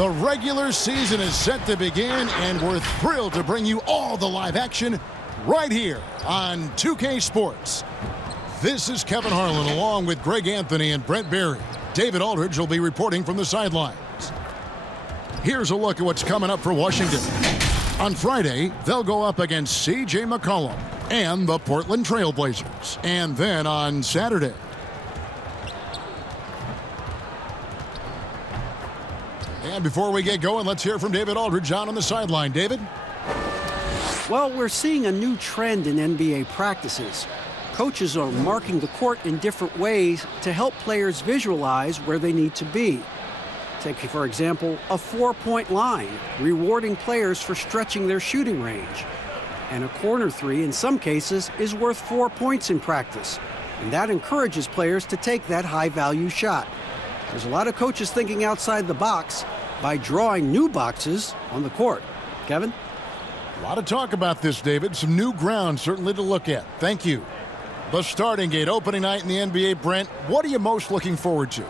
The regular season is set to begin, and we're thrilled to bring you all the live action right here on 2K Sports. This is Kevin Harlan along with Greg Anthony and Brent Berry. David Aldridge will be reporting from the sidelines. Here's a look at what's coming up for Washington. On Friday, they'll go up against C.J. McCollum and the Portland Trail Blazers. And then on Saturday, and before we get going, let's hear from David Aldridge on the sideline. David? Well, we're seeing a new trend in NBA practices. Coaches are marking the court in different ways to help players visualize where they need to be. Take, for example, a 4-point line, rewarding players for stretching their shooting range. And a corner three, in some cases, is worth 4 points in practice. And that encourages players to take that high-value shot. There's a lot of coaches thinking outside the box by drawing new boxes on the court. Kevin? A lot of talk about this, David. Some new ground certainly to look at. Thank you. The starting gate, opening night in the NBA, Brent. What are you most looking forward to?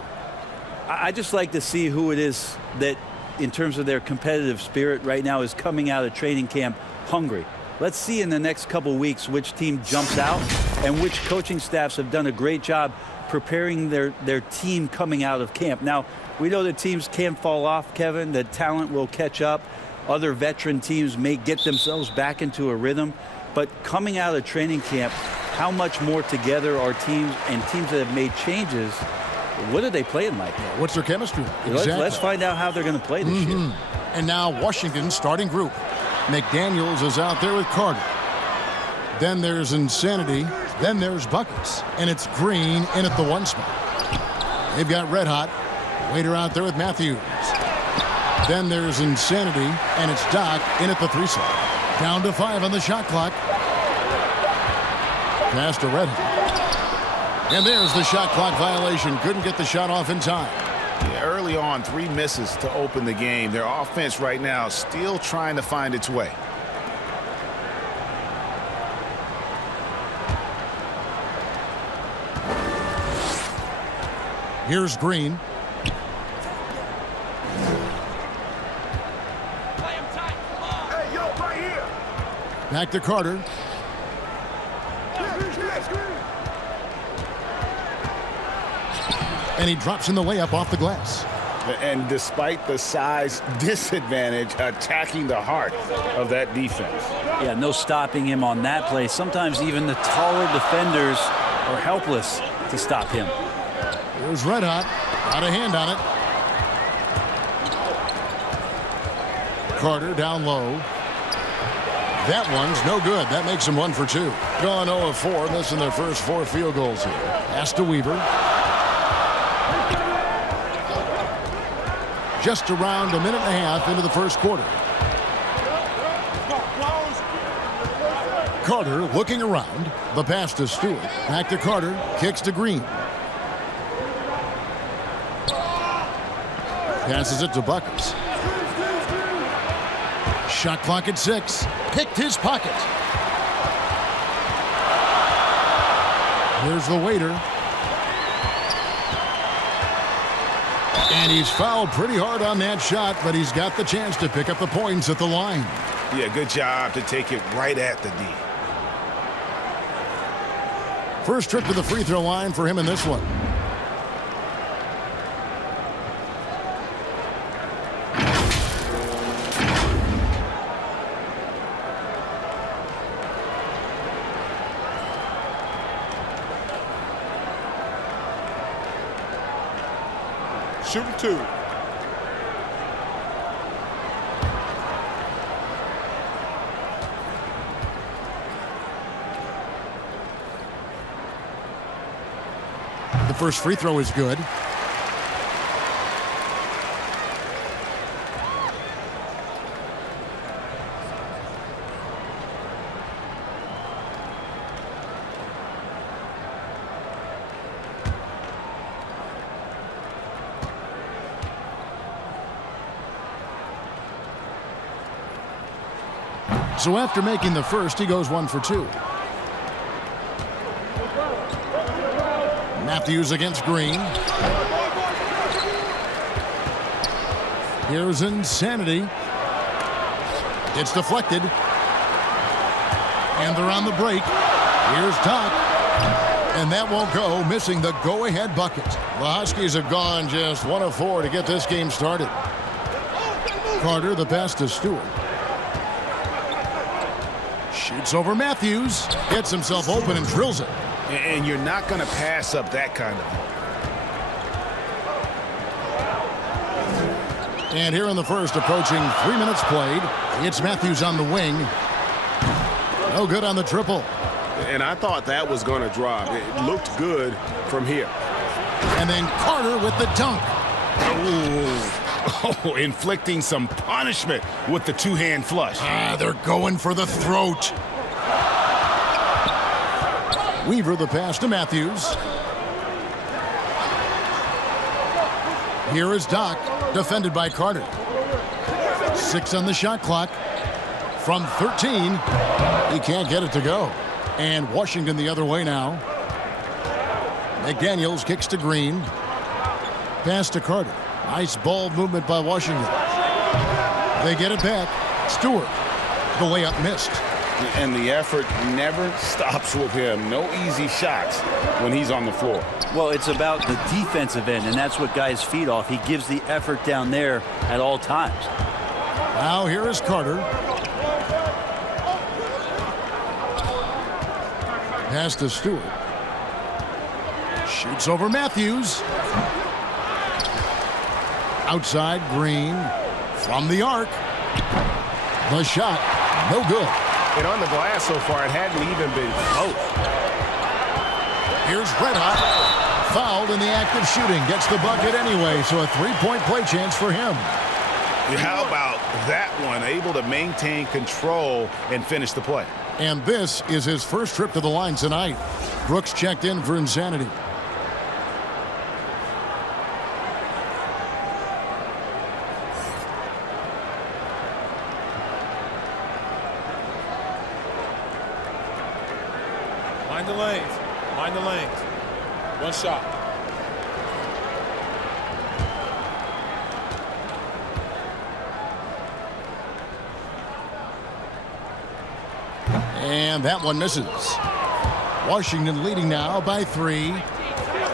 I just like to see who it is that, in terms of their competitive spirit right now, is coming out of training camp hungry. Let's see in the next couple weeks which team jumps out and which coaching staffs have done a great job preparing their team coming out of camp. Now, we know that teams can't fall off, Kevin. That talent will catch up. Other veteran teams may get themselves back into a rhythm. But coming out of training camp, how much more together are teams and teams that have made changes? What are they playing like? What's their chemistry? Exactly. Let's find out how they're going to play this year. And now Washington's starting group. McDaniels is out there with Carter. Then there's Insanity. Then there's Buckets. And it's Green in at the 1 spot. They've got Red Hot. Waiter out there with Matthews. Then there's Insanity. And it's Doc in at the 3 slot. Down to 5 on the shot clock. Pass to Red Hot. And there's the shot clock violation. Couldn't get the shot off in time. Yeah, early on, 3 misses to open the game. Their offense right now still trying to find its way. Here's Green. Hey, yo, right here. Back to Carter. And he drops in the layup off the glass. And despite the size disadvantage, attacking the heart of that defense. Yeah, no stopping him on that play. Sometimes even the taller defenders are helpless to stop him. Here's Red Hot. Got a hand on it. Carter down low. That one's no good. That makes him 1 for 2. Gone 0 of 4, missing their first 4 field goals here. Pass to Weaver. Just around a minute and a half into the first quarter. Carter looking around. The pass to Stewart. Back to Carter. Kicks to Green. Passes it to Buckets. Shot clock at 6. Picked his pocket. Here's the waiter. And he's fouled pretty hard on that shot, but he's got the chance to pick up the points at the line. Yeah, good job to take it right at the D. First trip to the free throw line for him in this one. Shooting 2. The first free throw is good. So after making the first, he goes 1 for 2. Matthews against Green. Here's Insanity. It's deflected. And they're on the break. Here's Doc. And that won't go, missing the go-ahead bucket. The Huskies have gone just 1 of 4 to get this game started. Carter, the pass to Stewart. Shoots over Matthews. Gets himself open and drills it. And you're not going to pass up that kind of. And here in the first, approaching 3 minutes played, it's Matthews on the wing. No good on the triple. And I thought that was going to drop. It looked good from here. And then Carter with the dunk. Oh, inflicting some punishment with the two-hand flush. They're going for the throat. Weaver the pass to Matthews. Here is Doc, defended by Carter. 6 on the shot clock. From 13, he can't get it to go. And Washington the other way now. McDaniels kicks to Green. Pass to Carter. Nice ball movement by Washington. They get it back. Stewart. The layup missed. And the effort never stops with him. No easy shots when he's on the floor. Well, it's about the defensive end, and that's what guys feed off. He gives the effort down there at all times. Now here is Carter. Pass to Stewart. Shoots over Matthews. Outside Green. From the arc. The shot. No good. And on the glass so far, it hadn't even been close. Here's Red Hot. Fouled in the act of shooting. Gets the bucket anyway, so a three-point play chance for him. How about that one? Able to maintain control and finish the play. And this is his first trip to the line tonight. Brooks checked in for Insanity. Mind the lanes. Mind the lanes. One shot. And that one misses. Washington leading now by 3.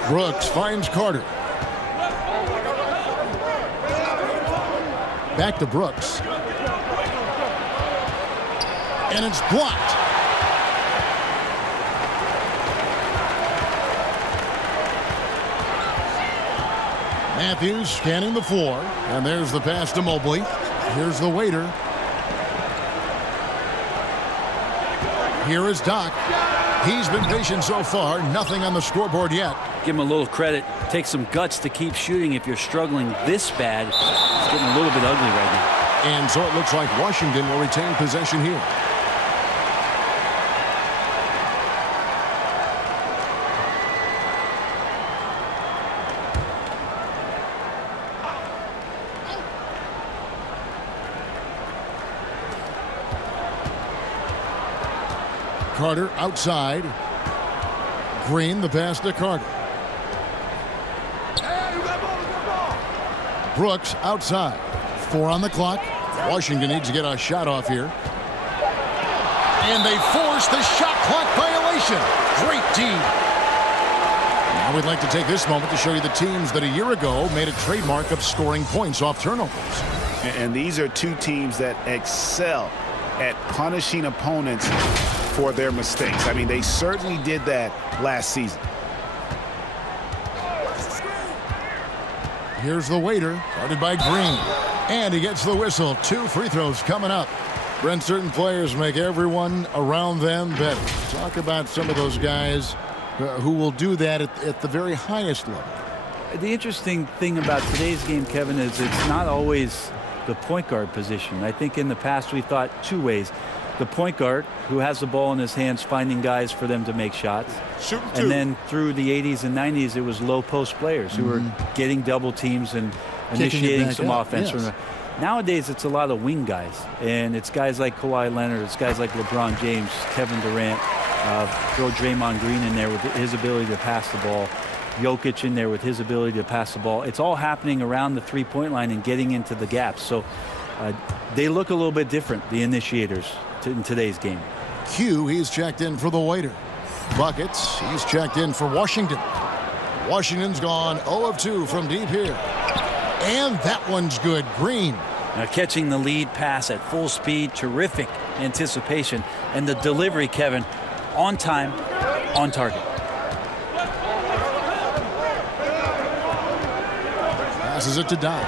Brooks finds Carter. Back to Brooks. And it's blocked. Matthews scanning the floor. And there's the pass to Mobley. Here's the waiter. Here is Doc. He's been patient so far. Nothing on the scoreboard yet. Give him a little credit. Take some guts to keep shooting if you're struggling this bad. It's getting a little bit ugly right now. And so it looks like Washington will retain possession here. Carter outside. Green the pass to Carter. Brooks outside. 4 on the clock. Washington needs to get a shot off here. And they force the shot clock violation. Great team. Now we'd like to take this moment to show you the teams that a year ago made a trademark of scoring points off turnovers. And these are two teams that excel at punishing opponents for their mistakes. I mean, they certainly did that last season. Here's the waiter, guarded by Green. And he gets the whistle. 2 free throws coming up. Brent, certain players make everyone around them better. Talk about some of those guys who will do that at the very highest level. The interesting thing about today's game, Kevin, is it's not always the point guard position. I think in the past we thought 2 ways. The point guard, who has the ball in his hands, finding guys for them to make shots. And then through the 80s and 90s, it was low post players who were getting double teams and initiating some offense. Yes. Nowadays, it's a lot of wing guys. And it's guys like Kawhi Leonard. It's guys like LeBron James, Kevin Durant. Throw Draymond Green in there with his ability to pass the ball. Jokic in there with his ability to pass the ball. It's all happening around the three-point line and getting into the gaps. So they look a little bit different, the initiators, in today's game. Q, he's checked in for the waiter. Buckets, he's checked in for Washington. Washington's gone 0 of 2 from deep here. And that one's good. Green. Now catching the lead pass at full speed, terrific anticipation. And the delivery, Kevin, on time, on target. Passes it to Doc.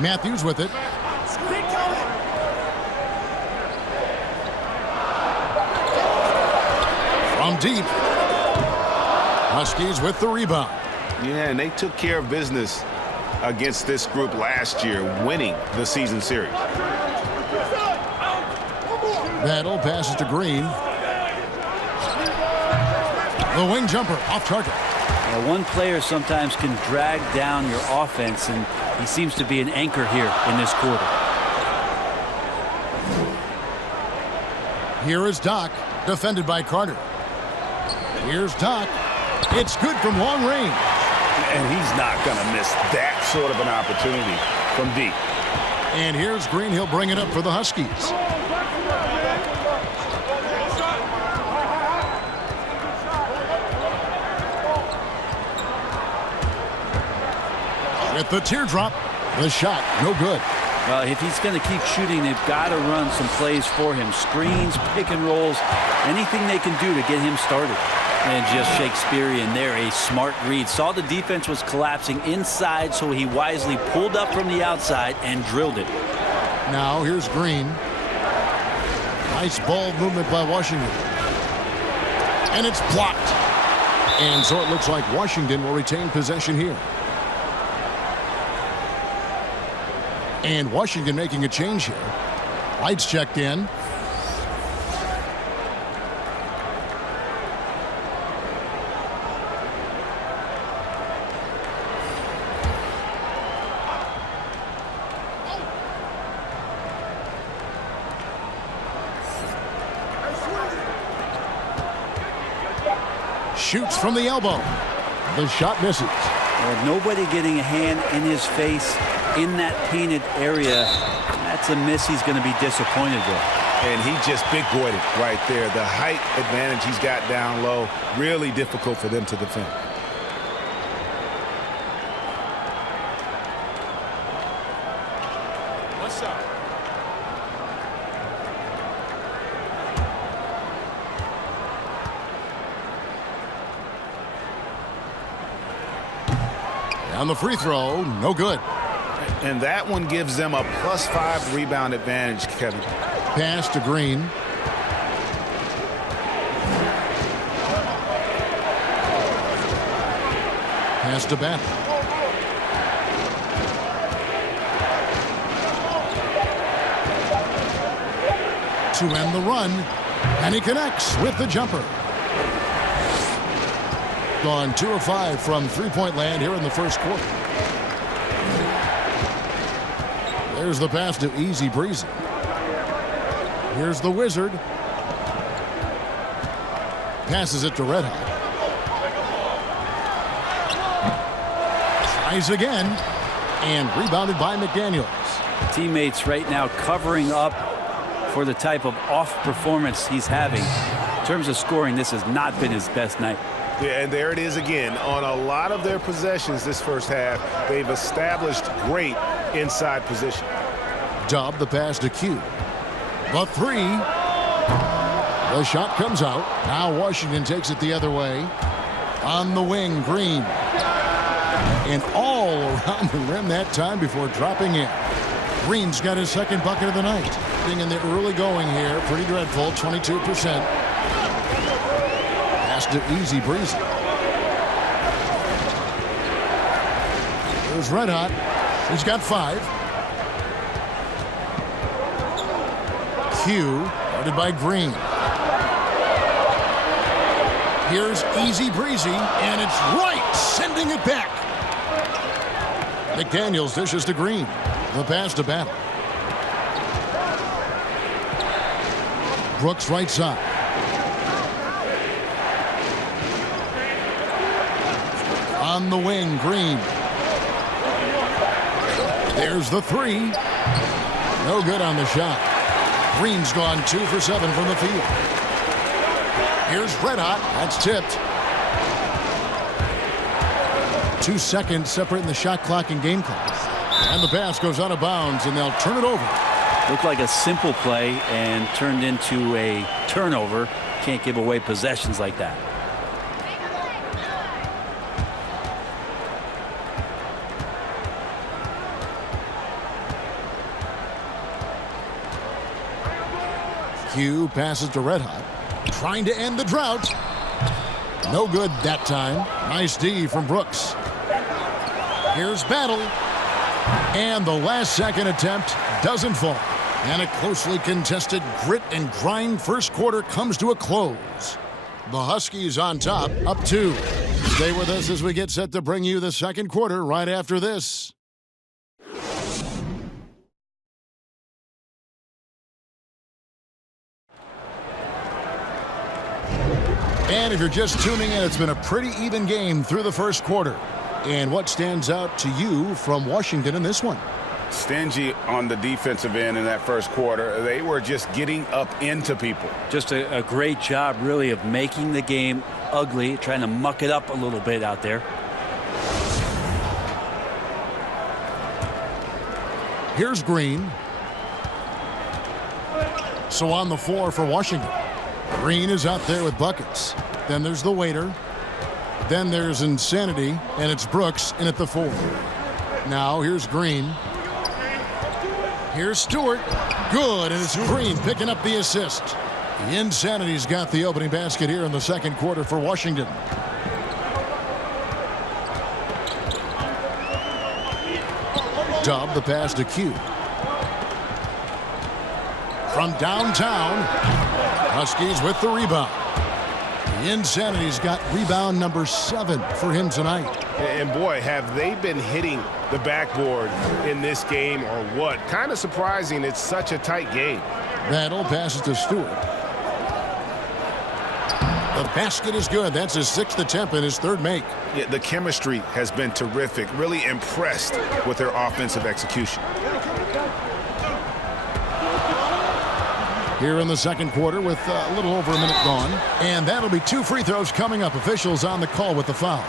Matthews with it. From deep. Huskies with the rebound. Yeah, and they took care of business against this group last year, winning the season series. Battle passes to Green. The wing jumper off target. Now, one player sometimes can drag down your offense, and he seems to be an anchor here in this quarter. Here is Doc, defended by Carter. Here's Doc. It's good from long range. And he's not going to miss that sort of an opportunity from deep. And here's Green. He'll bring it up for the Huskies. With the teardrop, the shot, no good. If he's going to keep shooting, they've got to run some plays for him. Screens, pick and rolls, anything they can do to get him started. And just Shakespearean there, a smart read. Saw the defense was collapsing inside, so he wisely pulled up from the outside and drilled it. Now here's Green. Nice ball movement by Washington. And it's blocked. And so it looks like Washington will retain possession here. And Washington making a change here. Lights checked in. Shoots from the elbow. The shot misses. Nobody getting a hand in his face in that painted area. That's a miss he's going to be disappointed with. And he just big-boyed it right there. The height advantage he's got down low, really difficult for them to defend. What's up? On the free throw, no good. And that one gives them a +5 rebound advantage, Kevin. Pass to Green. Pass to Battle. To end the run, and he connects with the jumper. Gone 2 of 5 from three-point land here in the first quarter. There's the pass to Easy Breezy. Here's the Wizard. Passes it to Red Hot. Tries again. And rebounded by McDaniels. Teammates right now covering up for the type of off performance he's having. In terms of scoring, this has not been his best night. Yeah, and there it is again. On a lot of their possessions this first half, they've established great inside position. Dub the pass to Q. The three. The shot comes out. Now Washington takes it the other way. On the wing, Green. And all around the rim that time before dropping in. Green's got his second bucket of the night. Being in the early going here, pretty dreadful, 22%. Pass to Easy Breezy. There's Red Hot. He's got 5. Q, guarded by Green. Here's Easy Breezy, and it's right, sending it back. McDaniels dishes to Green. The pass to Battle. Brooks right side. On the wing, Green. There's the three. No good on the shot. Green's gone 2 for 7 from the field. Here's Red Hot. That's tipped. 2 seconds separating the shot clock and game clock. And the pass goes out of bounds, and they'll turn it over. Looked like a simple play and turned into a turnover. Can't give away possessions like that. Q passes to Red Hot. Trying to end the drought. No good that time. Nice D from Brooks. Here's Battle. And the last second attempt doesn't fall. And a closely contested grit and grind first quarter comes to a close. The Huskies on top, up 2. Stay with us as we get set to bring you the second quarter right after this. And if you're just tuning in, it's been a pretty even game through the first quarter. And what stands out to you from Washington in this one? Stingy on the defensive end in that first quarter. They were just getting up into people. Just a great job, really, of making the game ugly, trying to muck it up a little bit out there. Here's Green. So on the floor for Washington. Green is out there with buckets. Then there's the waiter. Then there's Insanity, and it's Brooks in at the 4. Now here's Green. Here's Stewart. Good, and it's Green picking up the assist. The Insanity's got the opening basket here in the second quarter for Washington. Dub the pass to Q. From downtown, Huskies with the rebound. The Insanity's got rebound number 7 for him tonight. And boy, have they been hitting the backboard in this game or what? Kind of surprising. It's such a tight game. Battle passes to Stewart. The basket is good. That's his 6th attempt and his 3rd make. Yeah, the chemistry has been terrific. Really impressed with their offensive execution. Here in the second quarter with a little over a minute gone. And that'll be 2 free throws coming up. Officials on the call with the foul.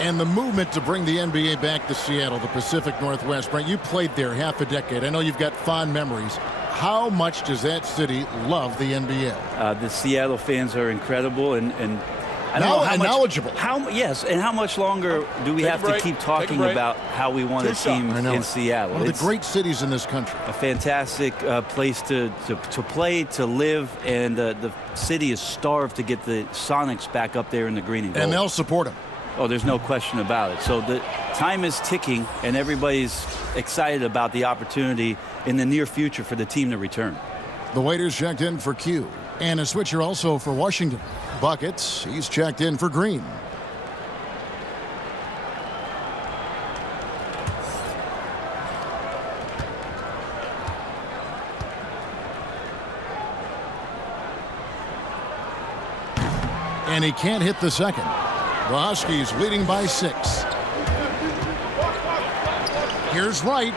And the movement to bring the NBA back to Seattle, the Pacific Northwest. Brent, you played there half a decade. I know you've got fond memories. How much does that city love the NBA? The Seattle fans are incredible, and I don't know how much, knowledgeable. Yes, and how much longer do we have to keep talking about how we want a team in Seattle? One of the great cities in this country. A fantastic place to play, to live, and the city is starved to get the Sonics back up there in the green and gold. And they'll support them. Oh, there's no question about it. So the time is ticking, and everybody's excited about the opportunity in the near future for the team to return. The waiters checked in for Q. And a switcher also for Washington. Buckets, he's checked in for Green. And he can't hit the second. The Huskies leading by 6. Here's Wright.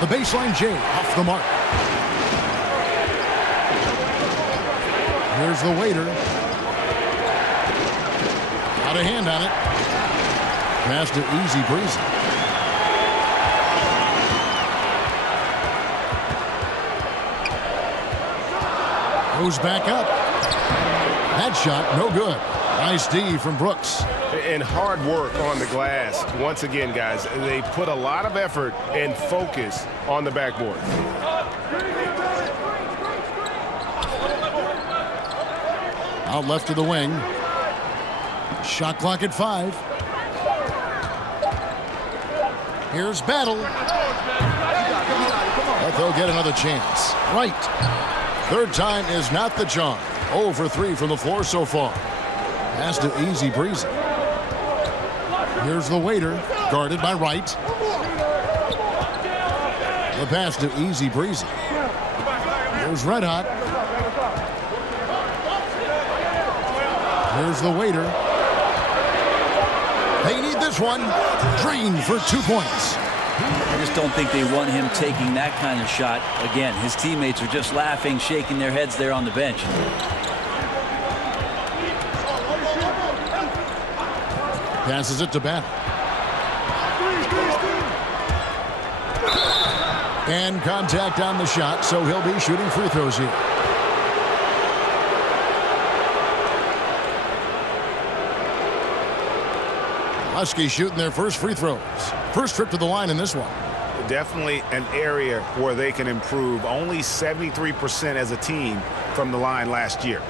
The baseline J off the mark. Here's the waiter. Got a hand on it. Pass to Easy Breezy. Goes back up. That shot, no good. Nice D from Brooks. And hard work on the glass. Once again, guys, they put a lot of effort and focus on the backboard. Out left to the wing. Shot clock at 5. Here's Battle. But they'll get another chance. Right. 3rd time is not the charm. 0 for 3 from the floor so far. Pass to Easy Breezy. Here's the waiter, guarded by Wright. The pass to Easy Breezy. Here's Red Hot. Here's the waiter. They need this one. Drained for 2 points. I just don't think they want him taking that kind of shot again. His teammates are just laughing, shaking their heads there on the bench. Passes it to Battle. And contact on the shot, so he'll be shooting free throws here. Huskies shooting their first free throws. First trip to the line in this one. Definitely an area where they can improve. Only 73% as a team from the line last year.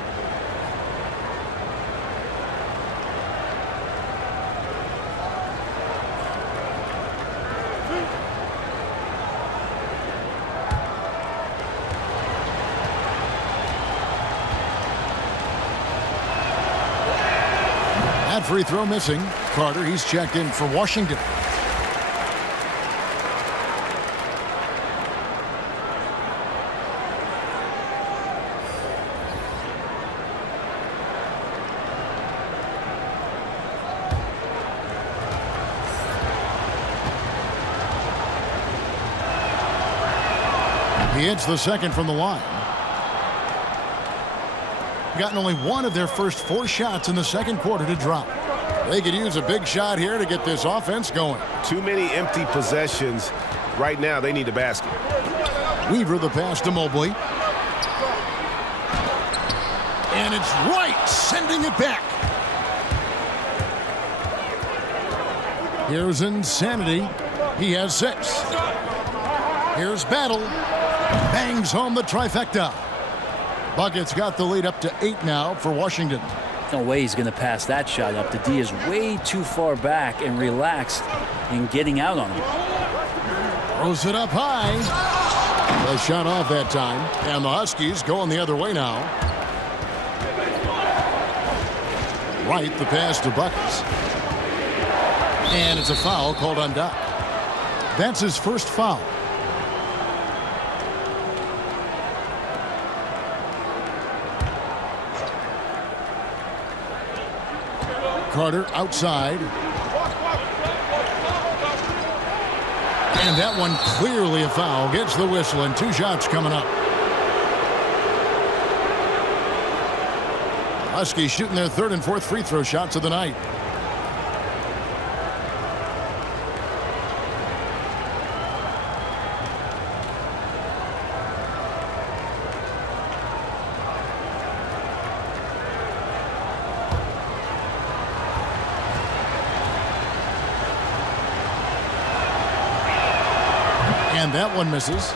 That free throw missing. Carter, he's checked in for Washington. He hits the second from the line. Gotten only one of their first 4 shots in the second quarter to drop. They could use a big shot here to get this offense going. Too many empty possessions. Right now, they need a basket. Weaver the pass to Mobley. And it's right, sending it back. Here's Insanity. He has 6. Here's Battle. Bangs home the trifecta. Buckets got the lead up to 8 now for Washington. No way he's going to pass that shot up. The D is way too far back and relaxed in getting out on him. Throws it up high. The shot off that time. And the Huskies going the other way now. Right, the pass to Buckets. And it's a foul called on Doc. That's his first foul. Carter outside. And that one clearly a foul. Gets the whistle and 2 shots coming up. Huskies shooting their 3rd and 4th free throw shots of the night. And that one misses.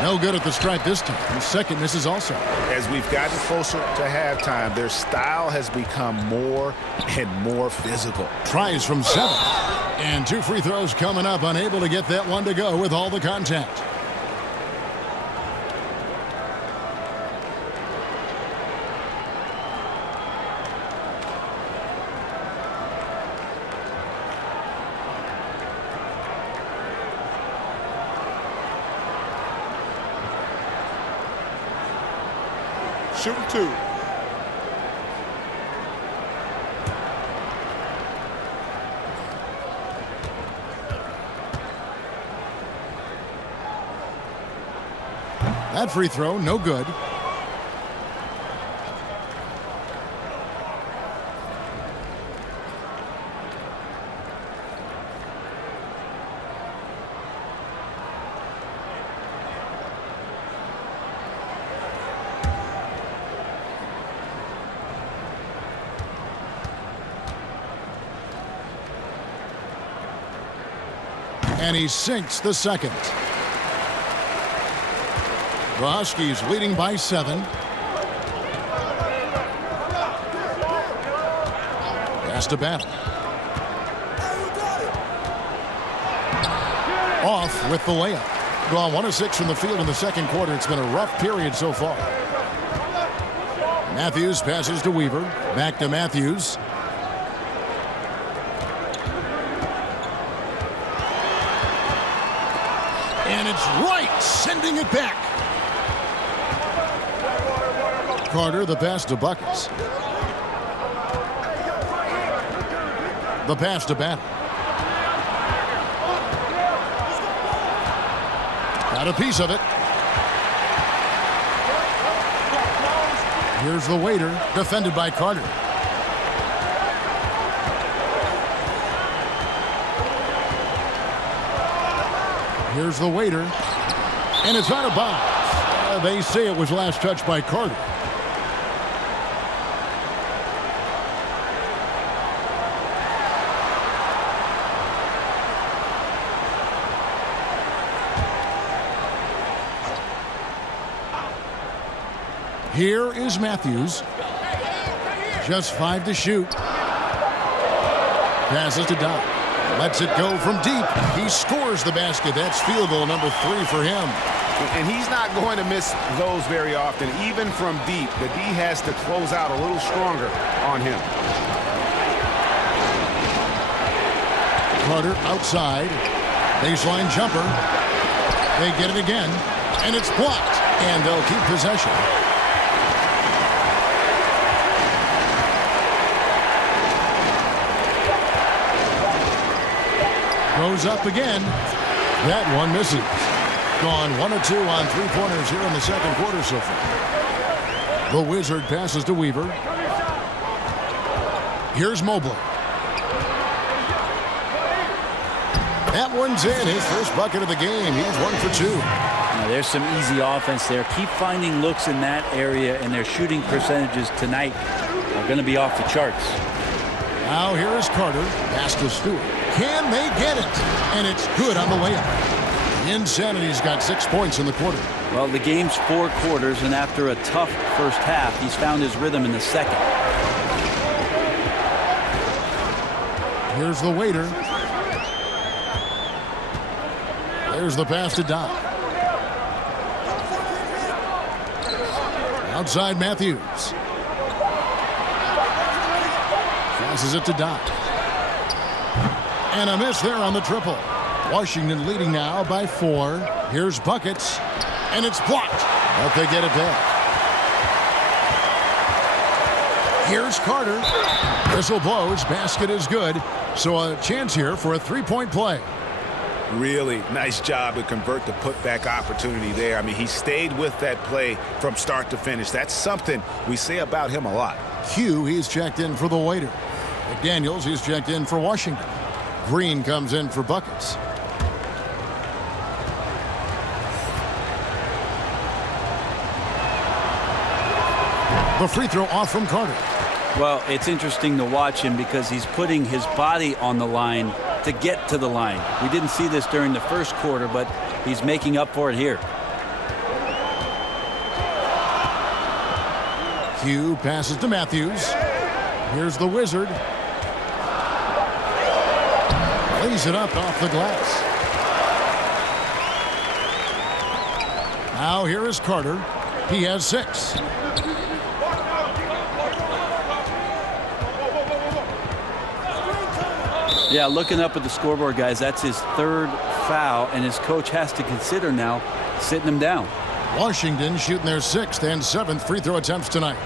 No good at the stripe this time. The second misses also. As we've gotten closer to halftime, their style has become more and more physical. Tries from 7. And 2 free throws coming up. Unable to get that one to go with all the contact. Shooting 2. That free throw, no good. And he sinks the second. The Huskies leading by 7. Pass to Battle. Off with the layup. Gone 1 of 6 from the field in the second quarter. It's been a rough period so far. Matthews passes to Weaver. Back to Matthews. And it's right, sending it back. Carter, the pass to Buckets. The pass to Battle. Got a piece of it. Here's the waiter, defended by Carter. Here's the waiter, and it's out of bounds. They say it was last touched by Carter. Here is Matthews. Just 5 to shoot. Passes to Dodd. Lets it go from deep. He scores the basket. That's field goal number 3 for him. And he's not going to miss those very often. Even from deep, the D has to close out a little stronger on him. Carter outside. Baseline jumper. They get it again. And it's blocked. And they'll keep possession. Goes up again. That one misses. Gone 1 of 2 on 3-pointers here in the second quarter so far. The Wizard passes to Weaver. Here's Mobley. That one's in. His first bucket of the game. He's 1 for 2. Now, there's some easy offense there. Keep finding looks in that area, and their shooting percentages tonight are going to be off the charts. Now here is Carter. Pass to Stewart. Can they get it? And it's good on the layup. Insanity's got 6 points in the quarter. Well, the game's 4 quarters, and after a tough first half, he's found his rhythm in the second. Here's the waiter. There's the pass to Dodd. Outside Matthews. Passes it to Dodd. And a miss there on the triple. Washington leading now by 4. Here's Buckets. And it's blocked. But they get it back. Here's Carter. Whistle blows. Basket is good. So a chance here for a 3-point play. Really nice job to convert the putback opportunity there. I mean, he stayed with that play from start to finish. That's something we say about him a lot. Q, he's checked in for the waiter. McDaniels, he's checked in for Washington. Green comes in for Buckets. The free throw off from Carter. Well, it's interesting to watch him because he's putting his body on the line to get to the line. We didn't see this during the first quarter, but he's making up for it here. Q passes to Matthews. Here's the Wizard. Lays it up off the glass. Now here is Carter. He has 6. Yeah, looking up at the scoreboard, guys, that's his 3rd foul, and his coach has to consider now sitting him down. Washington shooting their 6th and 7th free throw attempts tonight.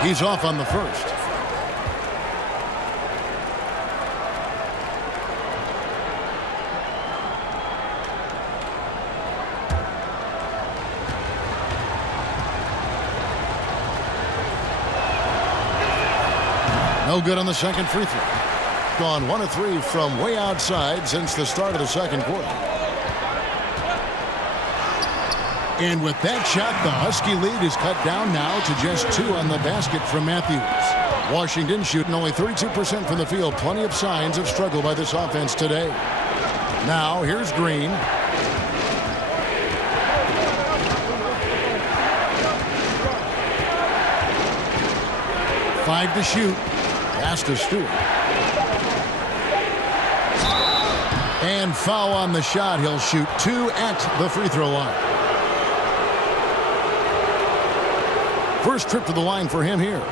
He's off on the first. No good on the second free throw. Gone 1 of 3 from way outside since the start of the second quarter. And with that shot, the Husky lead is cut down now to just 2 on the basket from Matthews. Washington shooting only 32% from the field. Plenty of signs of struggle by this offense today. Now here's Green. Five to shoot. Pass to Stewart. And foul on the shot. He'll shoot 2 at the free throw line. First trip to the line for him here.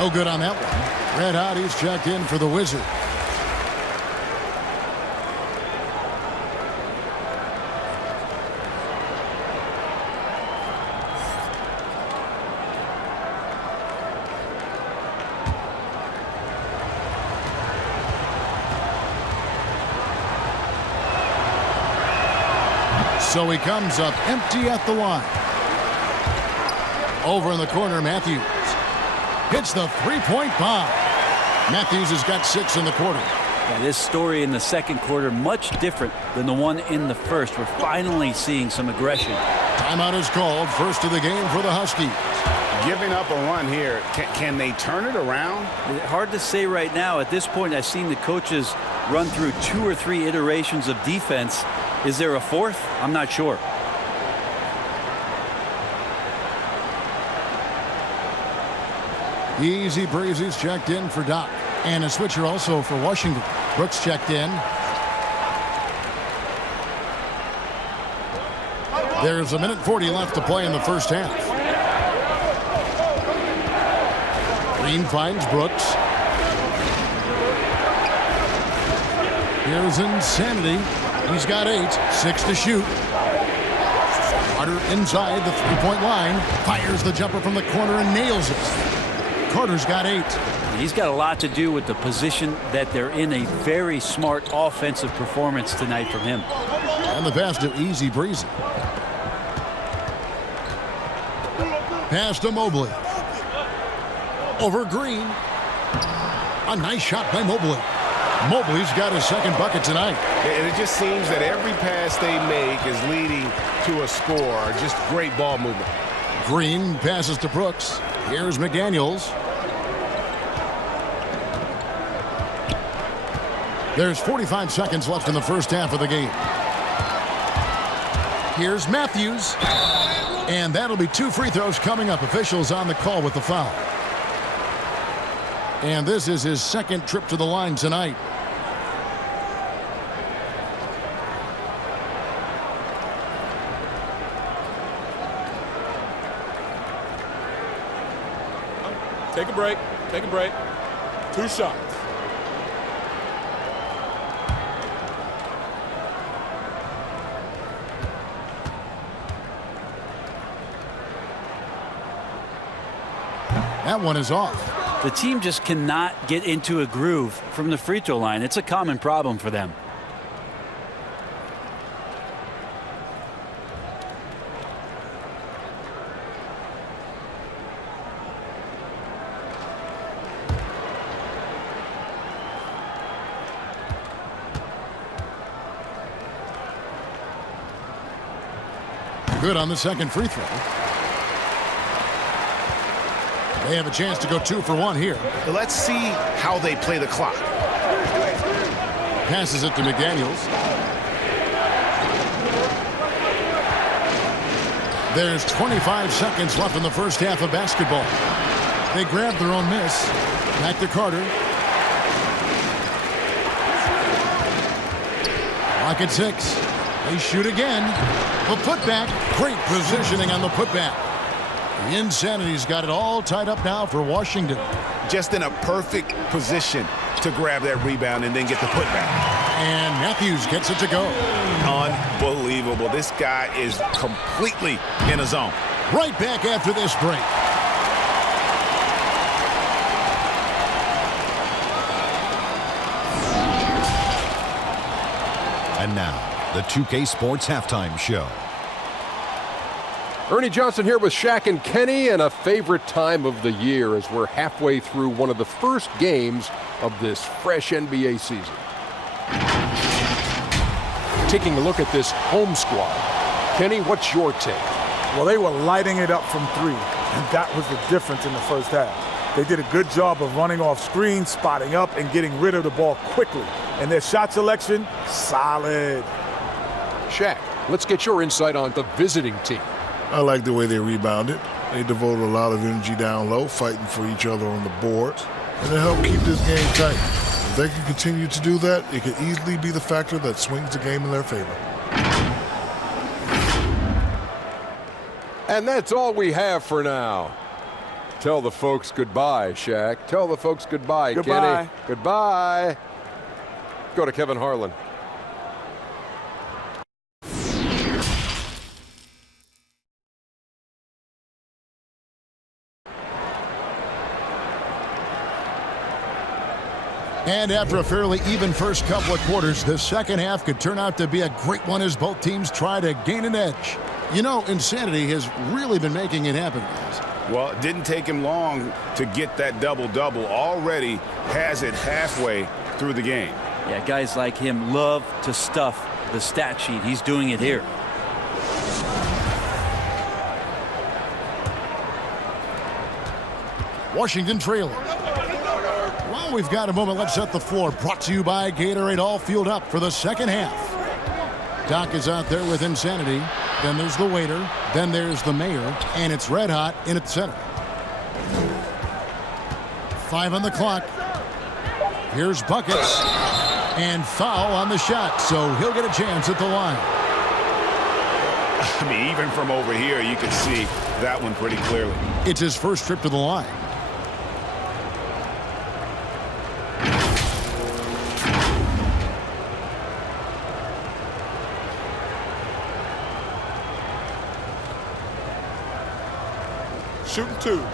No good on that one. Red hot, he's checked in for the Wizards. So he comes up empty at the line. Over in the corner, Matthews hits the three-point bomb. Matthews has got 6 in the quarter. Yeah, this story in the second quarter much different than the one in the first. We're finally seeing some aggression. Timeout is called. First of the game for the Huskies. Giving up a run here. Can they turn it around? Hard to say right now. At this point, I've seen the coaches run through 2 or 3 iterations of defense. Is there a fourth? I'm not sure. Easy breezy's checked in for Doc. And a switcher also for Washington. Brooks checked in. There's 1:40 left to play in the first half. Green finds Brooks. Here's Insanity. He's got 8. 6 to shoot. Carter inside the three-point line. Fires the jumper from the corner and nails it. Carter's got 8. He's got a lot to do with the position that they're in. A very smart offensive performance tonight from him. And the pass to Easy Breezy. Pass to Mobley. Over Green. A nice shot by Mobley. Mobley's got his second bucket tonight. And it just seems that every pass they make is leading to a score. Just great ball movement. Green passes to Brooks. Here's McDaniels. There's 45 seconds left in the first half of the game. Here's Matthews. And that'll be 2 free throws coming up. Officials on the call with the foul. And this is his second trip to the line tonight. Take a break. Take a break. 2 shots. That one is off. The team just cannot get into a groove from the free throw line. It's a common problem for them. Good on the second free throw. They have a chance to go 2 for 1 here. Let's see how they play the clock. Passes it to McDaniels. There's 25 seconds left in the first half of basketball. They grab their own miss. Back to Carter. Clock at 6. They shoot again. The putback. Great positioning on the putback. The Insanity's got it all tied up now for Washington. Just in a perfect position to grab that rebound and then get the putback. And Matthews gets it to go. Unbelievable. This guy is completely in a zone. Right back after this break. And now, the 2K Sports Halftime Show. Ernie Johnson here with Shaq and Kenny, and a favorite time of the year as we're halfway through one of the first games of this fresh NBA season. Taking a look at this home squad. Kenny, what's your take? Well, they were lighting it up from three, and that was the difference in the first half. They did a good job of running off screens, spotting up, and getting rid of the ball quickly. And their shot selection, solid. Shaq, let's get your insight on the visiting team. I like the way they rebounded. They devoted a lot of energy down low, fighting for each other on the boards, and it helped keep this game tight. If they can continue to do that, it could easily be the factor that swings the game in their favor. And that's all we have for now. Tell the folks goodbye, Shaq. Tell the folks goodbye, Goodbye. Kenny. Goodbye. Go to Kevin Harlan. And after a fairly even first couple of quarters, the second half could turn out to be a great one as both teams try to gain an edge. You know, insanity has really been making it happen, guys. Well, it didn't take him long to get that double-double. Already has it halfway through the game. Yeah, guys like him love to stuff the stat sheet. He's doing it here. Washington trailing. Well, we've got a moment. Let's set the floor. Brought to you by Gatorade. All fueled up for the second half. Doc is out there with insanity. Then there's the waiter. Then there's the mayor. And it's red hot in at center. 5 on the clock. Here's buckets. And foul on the shot. So he'll get a chance at the line. I mean, even from over here, you can see that one pretty clearly. It's his first trip to the line. Shooting 2.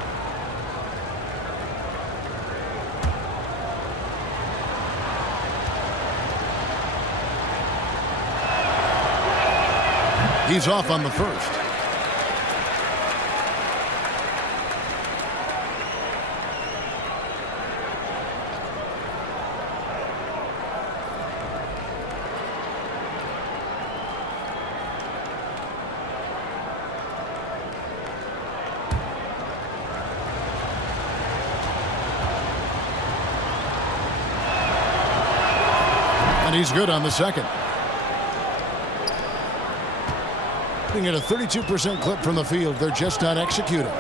He's off on the first. And he's good on the second. At a 32% clip from the field. They're just not executing.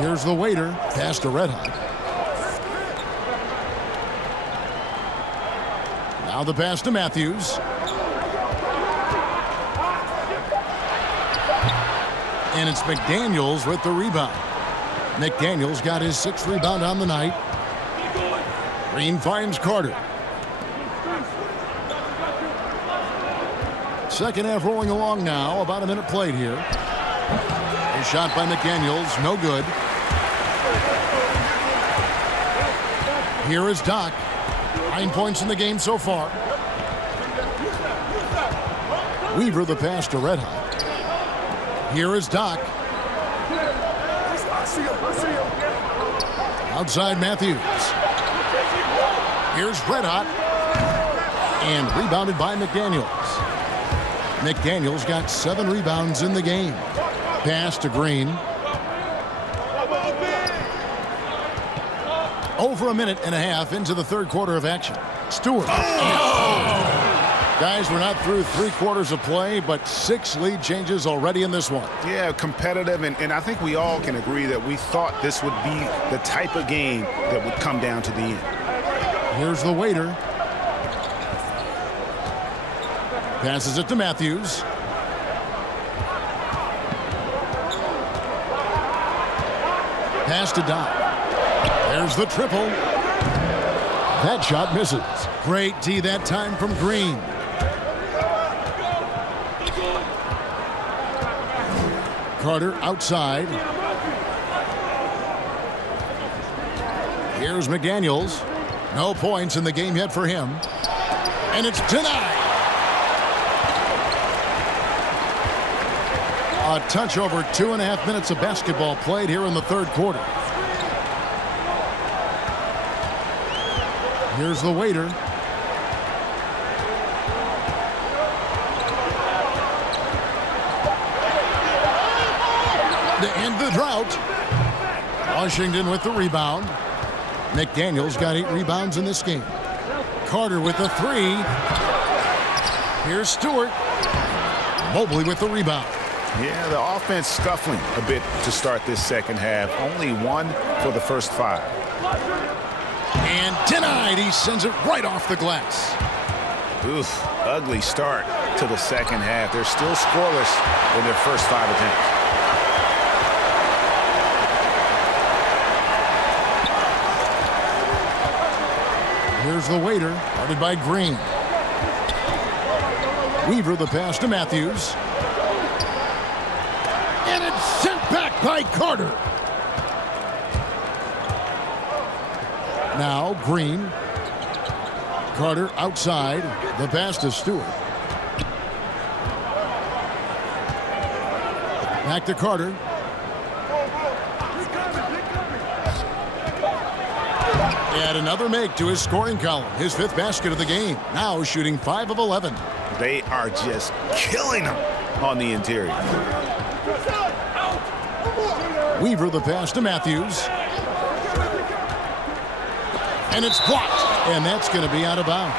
Here's the waiter. Pass to Red Hot. Now the pass to Matthews. And it's McDaniels with the rebound. McDaniels got his 6th rebound on the night. Green finds Carter. Second half rolling along now. About a minute played here. A shot by McDaniels. No good. Here is Doc. 9 points in the game so far. Weaver the pass to Red Hot. Here is Doc. Outside Matthews. Here's Red Hot. And rebounded by McDaniels. McDaniels got 7 rebounds in the game. Pass to Green. Over a minute and a half into the third quarter of action. Stewart. Guys, we're not through 3 quarters of play, but 6 lead changes already in this one. Yeah, competitive, and I think we all can agree that we thought this would be the type of game that would come down to the end. Here's the waiter. Passes it to Matthews. Pass to Doc. There's the triple. That shot misses. Great D that time from Green. Carter outside. Here's McDaniels. No points in the game yet for him. And it's denied. A touch over 2.5 minutes of basketball played here in the third quarter. Here's the waiter. To end the drought. Washington with the rebound. McDaniels got 8 rebounds in this game. Carter with the 3. Here's Stewart. Mobley with the rebound. Yeah, the offense scuffling a bit to start this second half. Only 1 for the first 5. And denied. He sends it right off the glass. Oof, ugly start to the second half. They're still scoreless in their first 5 attempts. Here's the waiter, guarded by Green. Weaver the pass to Matthews. And it's sent back by Carter. Now Green. Carter outside. The pass to Stewart. Back to Carter. And another make to his scoring column. His 5th basket of the game. Now shooting 5 of 11. They are just killing them on the interior. Weaver the pass to Matthews. And it's blocked. And that's going to be out of bounds.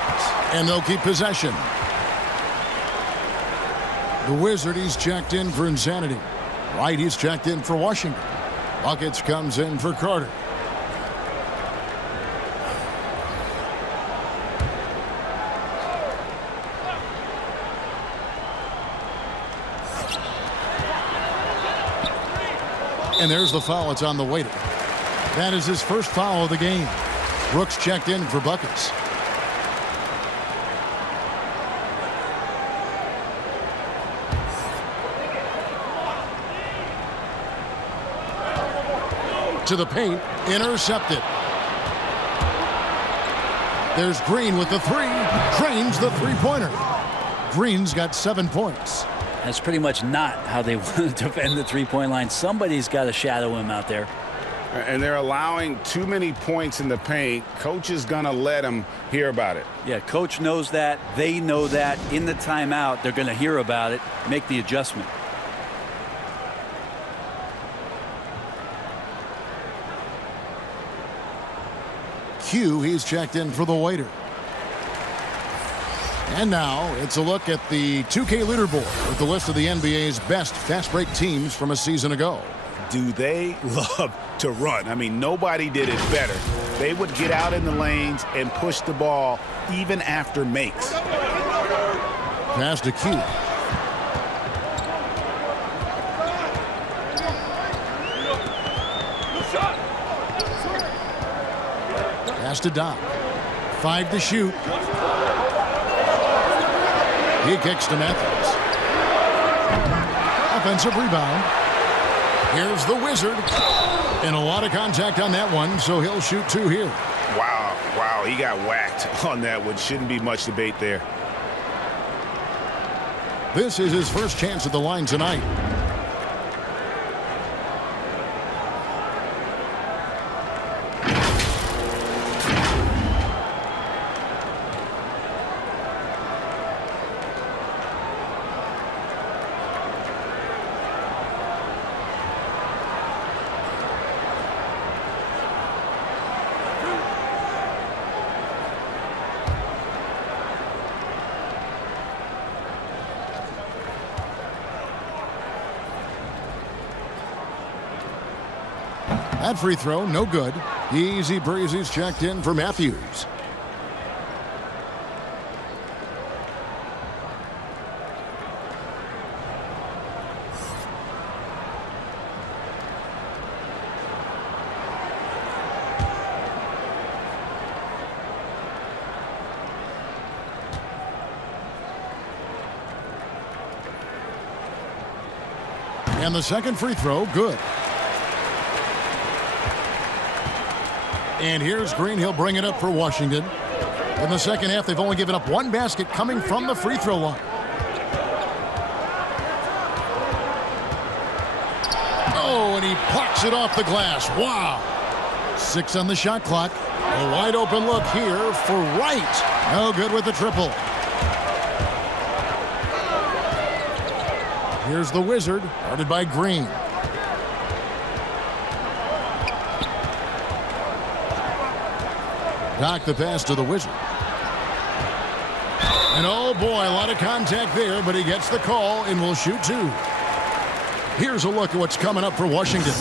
And they'll keep possession. The Wizard, he's checked in for Insanity. Wright, he's checked in for Washington. Buckets comes in for Carter. And there's the foul. It's on the waiter. That is his first foul of the game. Brooks checked in for buckets. To the paint. Intercepted. There's Green with the 3. Drains the 3-pointer. Green's got 7 points. That's pretty much not how they want to defend the 3-point line. Somebody's got to shadow him out there. And they're allowing too many points in the paint. Coach is going to let them hear about it. Yeah, coach knows that. They know that. In the timeout, they're going to hear about it, make the adjustment. Q, he's checked in for the waiter. And now it's a look at the 2K leaderboard with the list of the NBA's best fast break teams from a season ago. Do they love to run? I mean, nobody did it better. They would get out in the lanes and push the ball even after makes. Pass to Q. Pass to Doc. 5 to shoot. He kicks to Matthews. Offensive rebound. Here's the Wizard. And a lot of contact on that one, so he'll shoot 2 here. Wow, he got whacked on that one. Shouldn't be much debate there. This is his first chance at the line tonight. That free throw, no good. Easy breezy's checked in for Matthews. And the second free throw, good. And here's Green. He'll bring it up for Washington. In the second half, they've only given up 1 basket coming from the free throw line. and he plucks it off the glass. Wow. 6 on the shot clock. A wide open look here for Wright. No good with the triple. Here's the Wizard, guarded by Green. Doc the pass to the Wizard. And oh boy, a lot of contact there, but he gets the call and will shoot 2. Here's a look at what's coming up for Washington.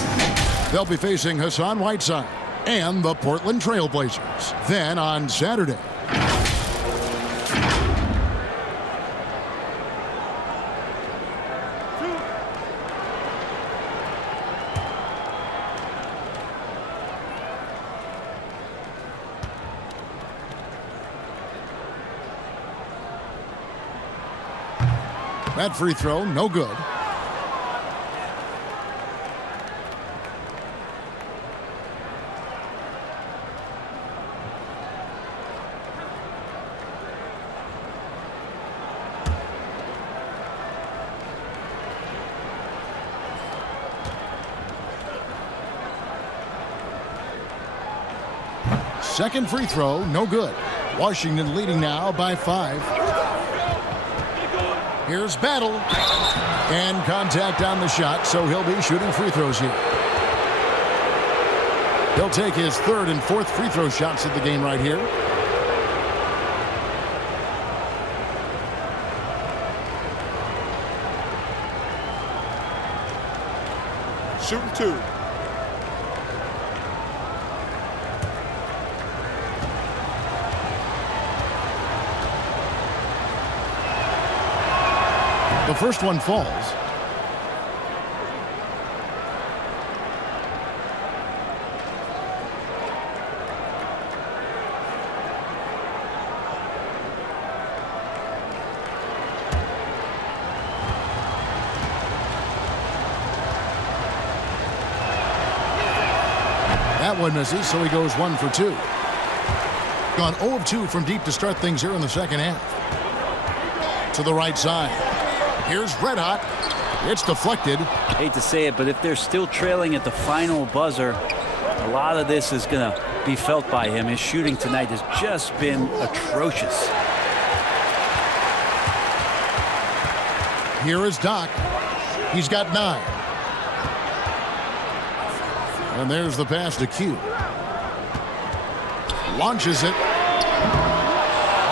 They'll be facing Hassan Whiteside and the Portland Trail Blazers. Then on Saturday, that free throw, no good. Second free throw, no good. Washington leading now by 5. Here's Battle. And contact on the shot, so he'll be shooting free throws here. He'll take his 3rd and 4th free throw shots at the game right here. Shooting 2. The first one falls. That one misses, so he goes 1 for 2. Gone 0 of 2 from deep to start things here in the second half. To the right side. Here's Red Hot. It's deflected. Hate to say it, but if they're still trailing at the final buzzer, a lot of this is going to be felt by him. His shooting tonight has just been atrocious. Here is Doc. He's got 9. And there's the pass to Q. Launches it.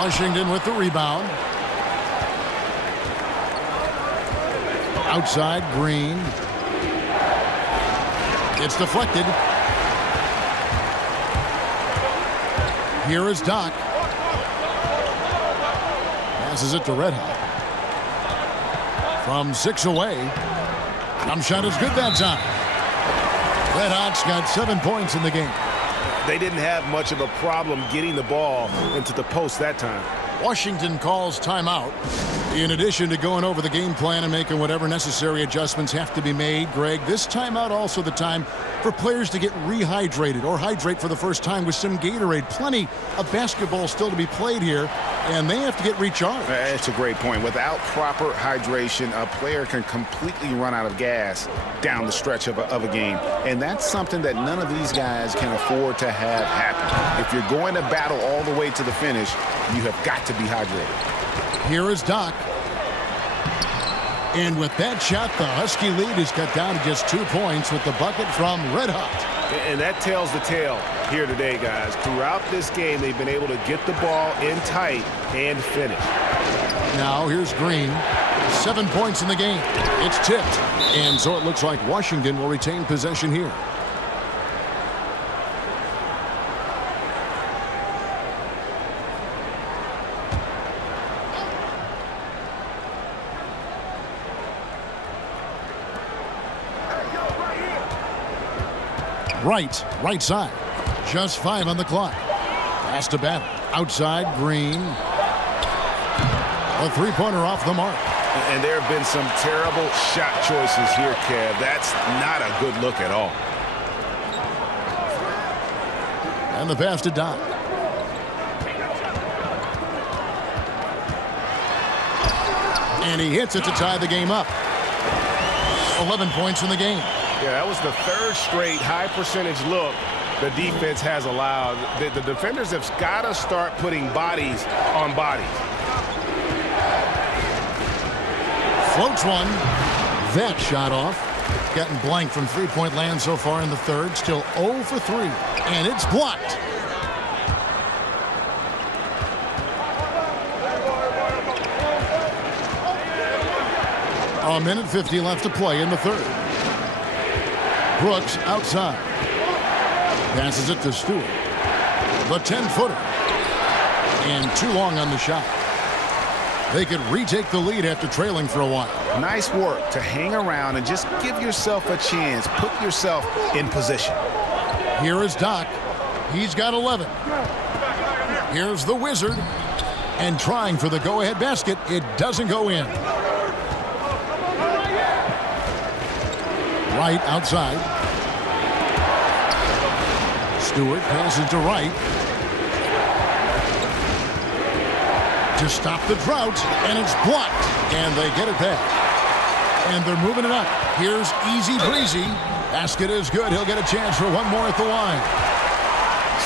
Washington with the rebound. Outside, Green. It's deflected. Here is Doc. Passes it to Red Hot. From 6 away. Jump shot is good that time. Red Hot's got 7 points in the game. They didn't have much of a problem getting the ball into the post that time. Washington calls timeout. In addition to going over the game plan and making whatever necessary adjustments have to be made, Greg, this timeout also the time for players to get rehydrated or hydrate for the first time with some Gatorade. Plenty of basketball still to be played here, and they have to get recharged. That's a great point. Without proper hydration, a player can completely run out of gas down the stretch of a game. And that's something that none of these guys can afford to have happen. If you're going to battle all the way to the finish, you have got to be hydrated. Here is Doc. And with that shot, the Husky lead is cut down to just 2 points with the bucket from Red Hot. And that tells the tale here today, guys. Throughout this game, they've been able to get the ball in tight and finish. Now here's Green. 7 points in the game. It's tipped. And so it looks like Washington will retain possession here. Right side. Just 5 on the clock. Pass to Battle. Outside, Green. A three-pointer off the mark. And there have been some terrible shot choices here, Kev. That's not a good look at all. And the pass to Doc. And he hits it to tie the game up. 11 points in the game. Yeah, that was the third straight high percentage look the defense has allowed. The defenders have got to start putting bodies on bodies. Floats one. That shot off. Getting blank from three-point land so far in the third. Still 0 for 3. And it's blocked. A minute 50 left to play in the third. Brooks outside. Passes it to Stewart. The 10-footer. And too long on the shot. They could retake the lead after trailing for a while. Nice work to hang around and just give yourself a chance. Put yourself in position. Here is Doc. He's got 11. Here's the Wizard. And trying for the go-ahead basket. It doesn't go in. Wright outside. Stewart passes to Wright. To stop the drought, and it's blocked. And they get it back. And they're moving it up. Here's Easy Breezy. Basket is good. He'll get a chance for one more at the line.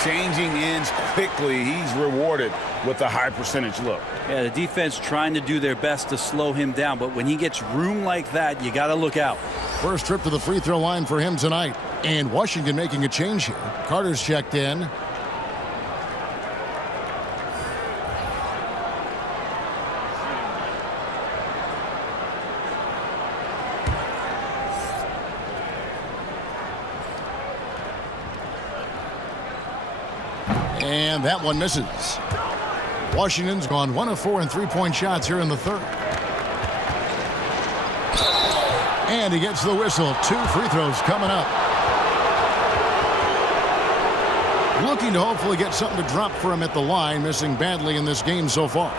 Changing ends quickly. He's rewarded with a high percentage look. Yeah, the defense trying to do their best to slow him down, but when he gets room like that, you got to look out. First trip to the free throw line for him tonight. And Washington making a change here. Carter's checked in. And that one misses. Washington's gone 1 of 4 in three-point shots here in the third. And he gets the whistle. 2 free throws coming up. Looking to hopefully get something to drop for him at the line, missing badly in this game so far.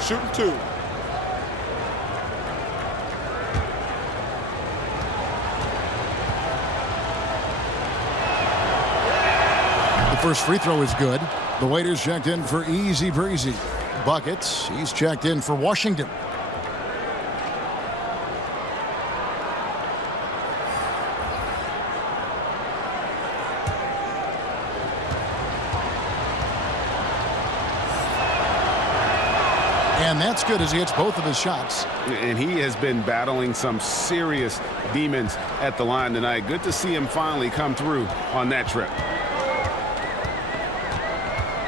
Shooting 2. First free throw is good. The waiter's checked in for Easy Breezy. Buckets, he's checked in for Washington. And that's good as he hits both of his shots. And he has been battling some serious demons at the line tonight. Good to see him finally come through on that trip.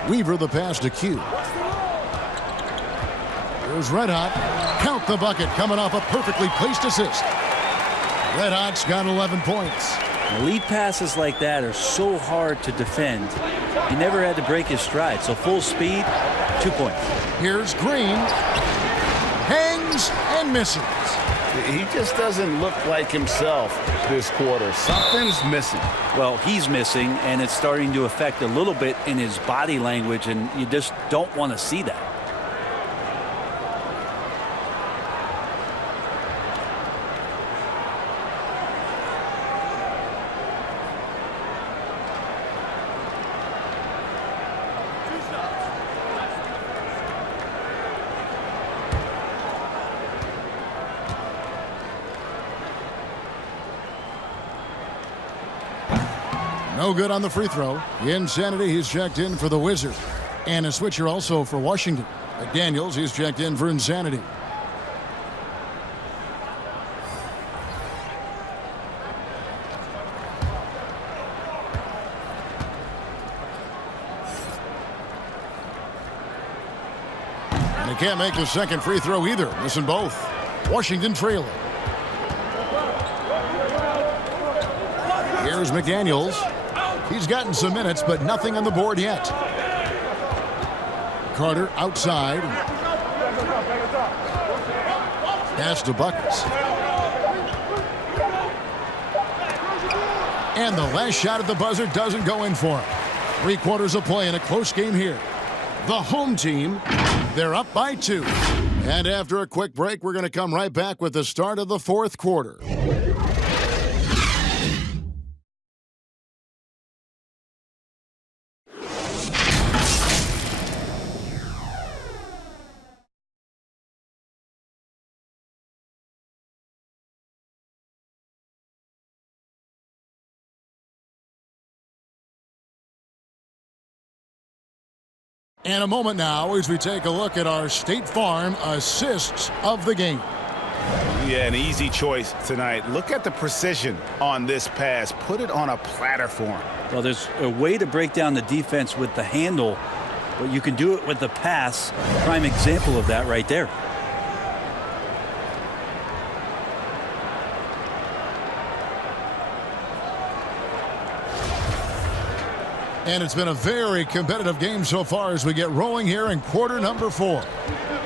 Weaver the pass to Q. Here's Red Hot. Count the bucket coming off a perfectly placed assist. Red Hot's got 11 points. Lead passes like that are so hard to defend. He never had to break his stride, so full speed, 2 points. Here's Green. Hangs and misses. He just doesn't look like himself this quarter. Something's missing. Well, he's missing, and it's starting to affect a little bit in his body language, and you just don't want to see that. No good on the free throw. Insanity, he's checked in for the Wizard. And a switcher also for Washington. McDaniels, he's checked in for Insanity. And he can't make the second free throw either. Missing both. Washington trailing. Here's McDaniels. He's gotten some minutes, but nothing on the board yet. Carter outside. Pass to Buckets. And the last shot at the buzzer doesn't go in for him. 3 quarters of play in a close game here. The home team, they're up by 2. And after a quick break, we're going to come right back with the start of the 4th quarter. And a moment now as we take a look at our State Farm assists of the game. Yeah, an easy choice tonight. Look at the precision on this pass. Put it on a platter for him. Well, there's a way to break down the defense with the handle, but you can do it with the pass. Prime example of that right there. And it's been a very competitive game so far as we get rolling here in quarter number 4.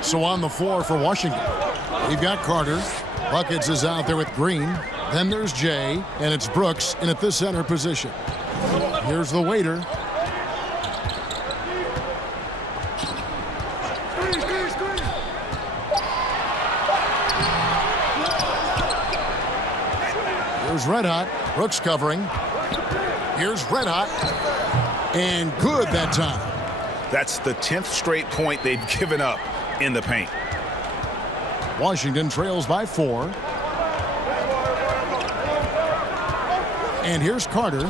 So on the floor for Washington, we've got Carter. Buckets is out there with Green. Then there's Jay, and it's Brooks in at the center position. Here's the waiter. Here's Red Hot. Brooks covering. Here's Red Hot. And good that time. That's the 10th straight point they've given up in the paint. Washington trails by 4. And here's Carter.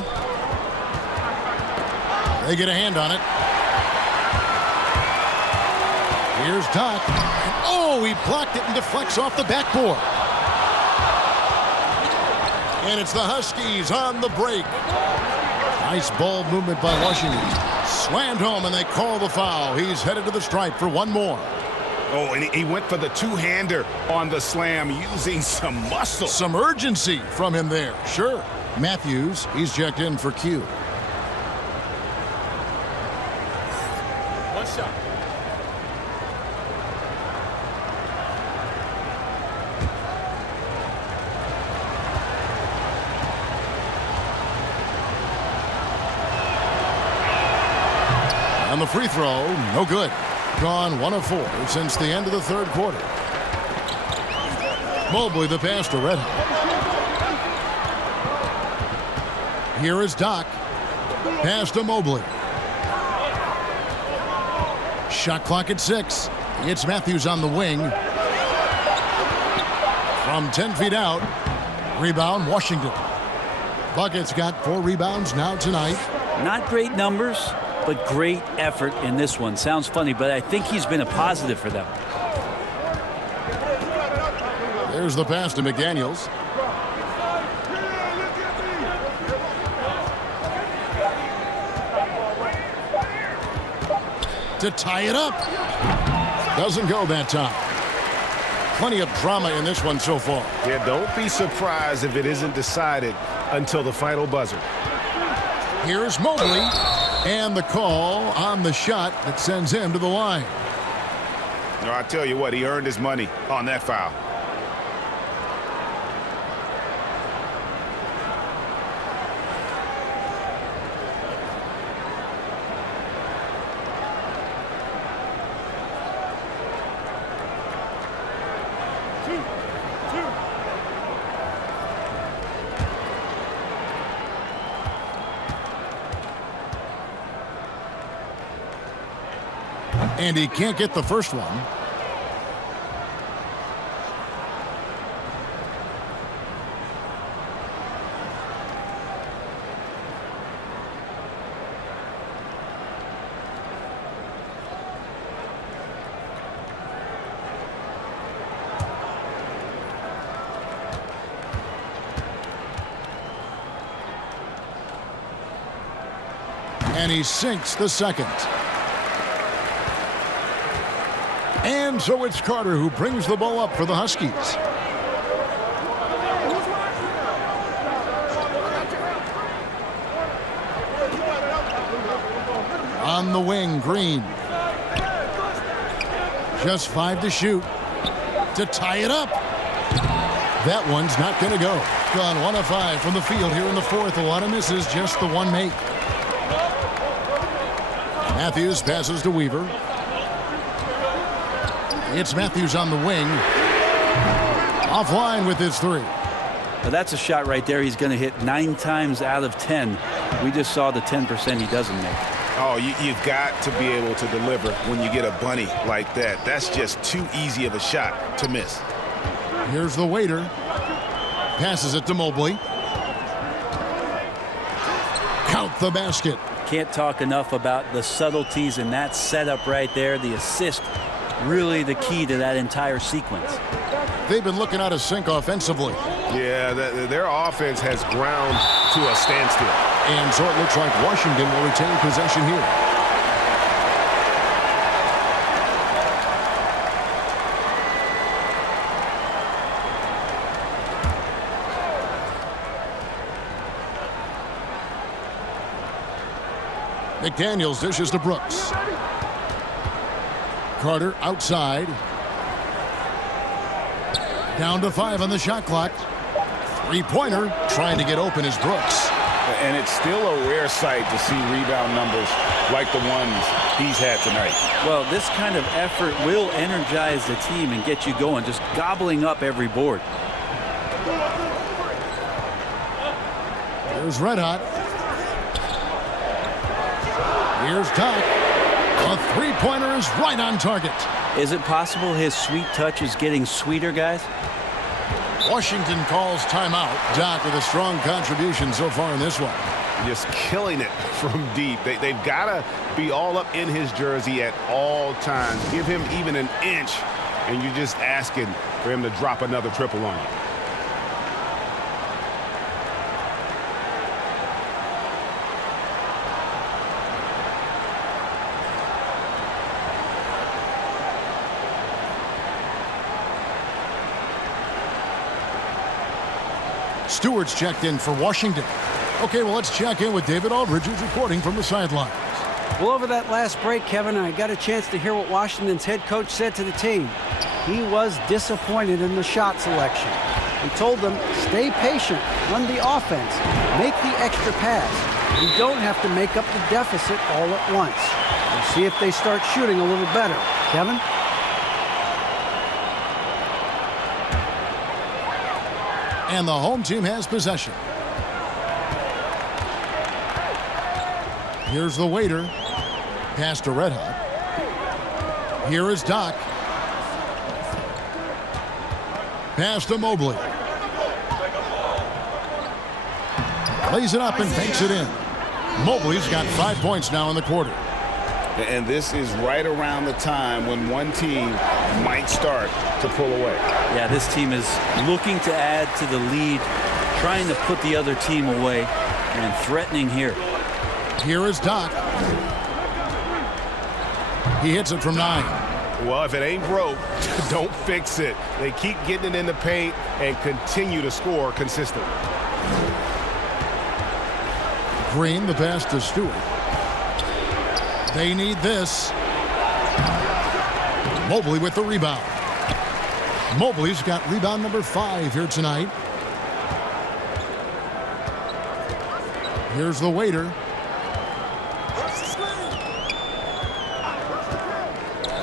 They get a hand on it. Here's Doc. And oh, he blocked it and deflects off the backboard. And it's the Huskies on the break. Nice ball movement by Washington. Slammed home, and they call the foul. He's headed to the stripe for one more. Oh, and he went for the two-hander on the slam using some muscle. Some urgency from him there. Sure. Matthews, he's checked in for Q. One shot. On the free throw, no good. Gone 1 of 4 since the end of the third quarter. Mobley the pass to Red Hot. Here is Doc. Pass to Mobley. Shot clock at 6. It's Matthews on the wing. From 10 feet out. Rebound, Washington. Bucket's got 4 rebounds now tonight. Not great numbers, but great effort in this one. Sounds funny, but I think he's been a positive for them. There's the pass to McDaniels. To tie it up. Doesn't go that time. Plenty of drama in this one so far. Yeah, don't be surprised if it isn't decided until the final buzzer. Here's Mobley. And the call on the shot that sends him to the line. No, I tell you what, he earned his money on that foul. And he can't get the first one. And he sinks the second. And so it's Carter who brings the ball up for the Huskies. On the wing, Green. Just 5 to shoot. To tie it up. That one's not going to go. Gone 1 of 5 from the field here in the fourth. A lot of misses, just the one make. Matthews passes to Weaver. It's Matthews on the wing. Offline with his 3. Now that's a shot right there he's going to hit 9 times out of 10. We just saw the 10% he doesn't make. Oh, you've got to be able to deliver when you get a bunny like that. That's just too easy of a shot to miss. Here's the waiter. Passes it to Mobley. Count the basket. Can't talk enough about the subtleties in that setup right there. The assist, really the key to that entire sequence. They've been looking out of sync offensively. Yeah, their offense has ground to a standstill. And so it looks like Washington will retain possession here. McDaniels dishes to Brooks. Carter outside. Down to 5 on the shot clock. Three-pointer trying to get open is Brooks. And it's still a rare sight to see rebound numbers like the ones he's had tonight. Well, this kind of effort will energize the team and get you going, just gobbling up every board. Here's Red Hot. Here's Doc. A three-pointer is right on target. Is it possible his sweet touch is getting sweeter, guys? Washington calls timeout. Doc with a strong contribution so far in this one. Just killing it from deep. They've got to be all up in his jersey at all times. Give him even an inch, and you're just asking for him to drop another triple on you. Stewart's checked in for Washington. Okay, well, let's check in with David Aldridge, who's reporting from the sidelines. Well, over that last break, Kevin, I got a chance to hear what Washington's head coach said to the team. He was disappointed in the shot selection. He told them, stay patient, run the offense, make the extra pass. You don't have to make up the deficit all at once. We'll see if they start shooting a little better. Kevin? And the home team has possession. Here's the waiter. Pass to Red Hot. Here is Doc. Pass to Mobley. Lays it up and banks it in. Mobley's got 5 points now in the quarter. And this is right around the time when one team might start to pull away. Yeah, this team is looking to add to the lead, trying to put the other team away, and threatening here. Here is Doc. He hits it from 9. Well, if it ain't broke, don't fix it. They keep getting it in the paint and continue to score consistently. Green, the pass to Stewart. They need this. Mobley with the rebound. Mobley's got rebound number 5 here tonight. Here's the waiter.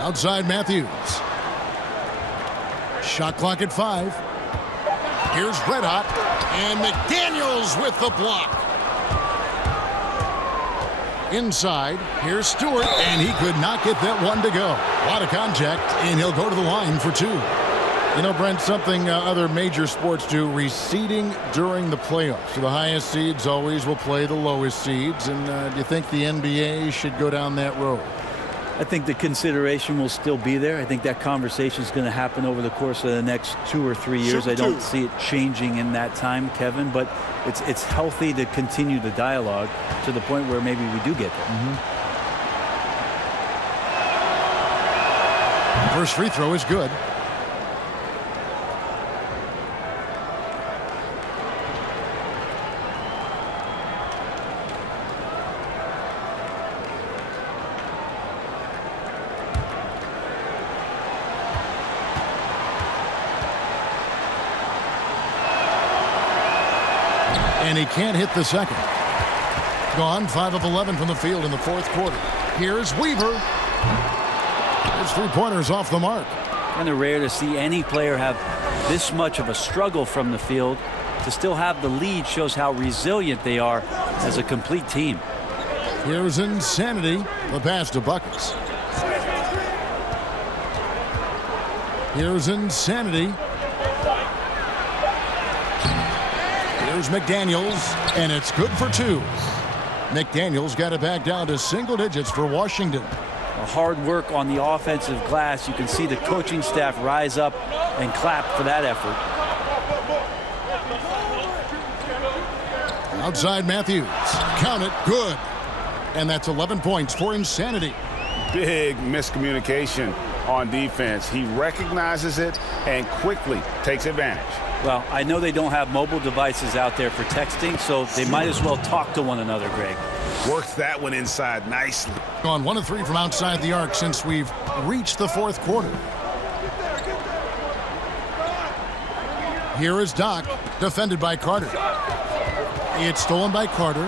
Outside Matthews. Shot clock at 5. Here's Red Hot. And McDaniels with the block. Inside, here's Stewart, and he could not get that one to go. A lot of contact, and he'll go to the line for 2. You know, Brent, something other major sports do, receding during the playoffs. So the highest seeds always will play the lowest seeds, and do you think the NBA should go down that road? I think the consideration will still be there. I think that conversation is going to happen over the course of the next 2 or 3 years. I don't see it changing in that time, Kevin, but it's healthy to continue the dialogue to the point where maybe we do get there. First free throw is good. And he can't hit the second. Gone 5 of 11 from the field in the fourth quarter. Here's Weaver. His three-pointers off the mark. Kind of rare to see any player have this much of a struggle from the field. To still have the lead shows how resilient they are as a complete team. Here's Insanity. The pass to Buckets. Here's Insanity. Here's McDaniels, and it's good for 2. McDaniels got it back down to single digits for Washington. Hard work on the offensive glass. You can see the coaching staff rise up and clap for that effort. Outside Matthews. Count it. Good. And that's 11 points for insanity. Big miscommunication on defense. He recognizes it and quickly takes advantage. Well, I know they don't have mobile devices out there for texting, so they might as well talk to one another, Greg. Worked that one inside nicely. Gone 1 of 3 from outside the arc since we've reached the fourth quarter. Here is Doc, defended by Carter. It's stolen by Carter.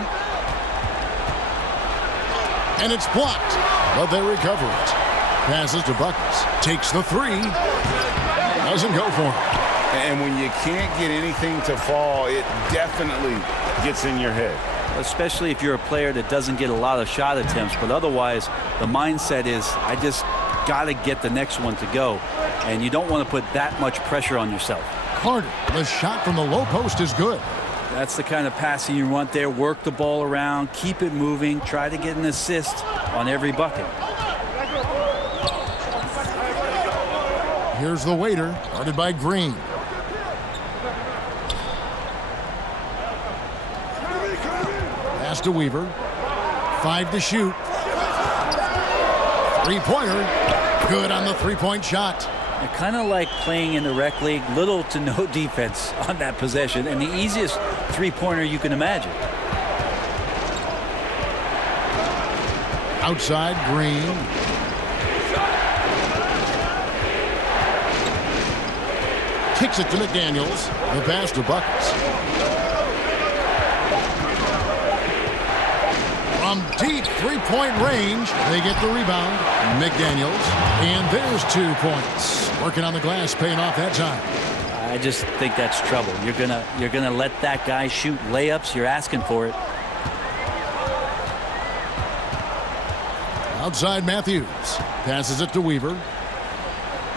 And it's blocked, but they recover it. Passes to Buckets. Takes the 3. Doesn't go for him. And when you can't get anything to fall, it definitely gets in your head. Especially if you're a player that doesn't get a lot of shot attempts, but otherwise the mindset is I just got to get the next one to go, and you don't want to put that much pressure on yourself. Carter, the shot from the low post is good. That's the kind of passing you want there. Work the ball around, keep it moving, try to get an assist on every bucket. Here's the waiter, guarded by Green. Pass to Weaver. 5 to shoot. 3-pointer. Good on the 3-point shot. Kind of like playing in the rec league, little to no defense on that possession, and the easiest 3-pointer you can imagine. Outside, Green. Kicks it to McDaniels. The pass to Buckets. From deep 3-point range, they get the rebound. McDaniels. And there's 2 points. Working on the glass, paying off that time. I just think that's trouble. You're gonna let that guy shoot layups. You're asking for it. Outside Matthews. Passes it to Weaver.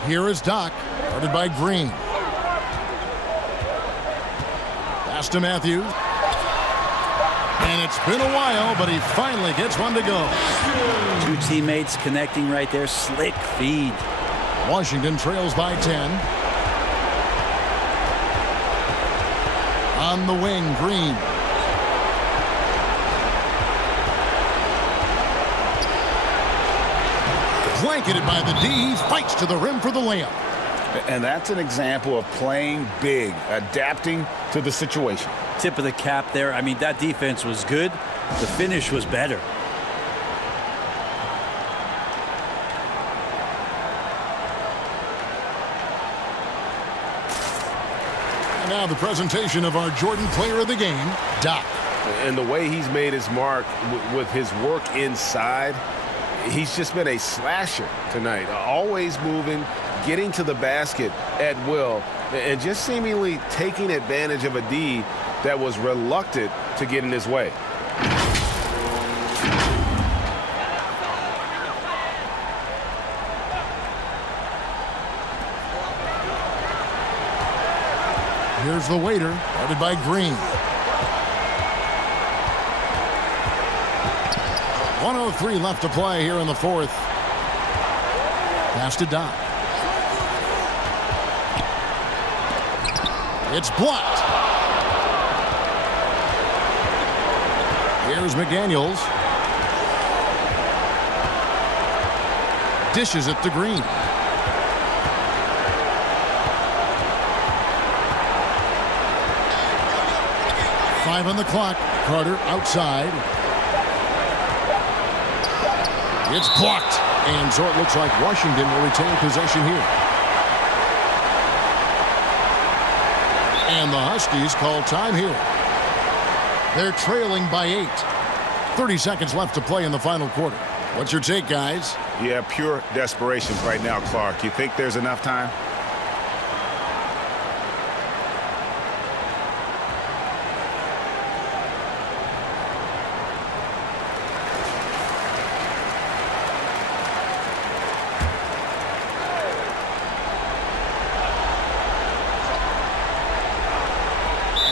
Here is Doc, guarded by Green. Pass to Matthews. And it's been a while, but he finally gets one to go. 2 teammates connecting right there. Slick feed. Washington trails by 10. On the wing, Green. Blanketed by the D. Fights to the rim for the layup. And that's an example of playing big, adapting to the situation. Tip of the cap there. I mean, that defense was good. The finish was better. And now the presentation of our Jordan Player of the Game, Doc. And the way he's made his mark with his work inside, he's just been a slasher tonight. Always moving, getting to the basket at will, and just seemingly taking advantage of a D that was reluctant to get in his way. Here's the waiter, guarded by Green. 1:03 left to play here in the fourth. Pass to Doc. It's blocked. Here's McDaniels. Dishes it to Green. Five on the clock. Carter outside. It's blocked. And so it looks like Washington will retain possession here. And the Huskies call time here. They're trailing by 8. 30 seconds left to play in the final quarter. What's your take, guys? Yeah, pure desperation right now, Clark. You think there's enough time?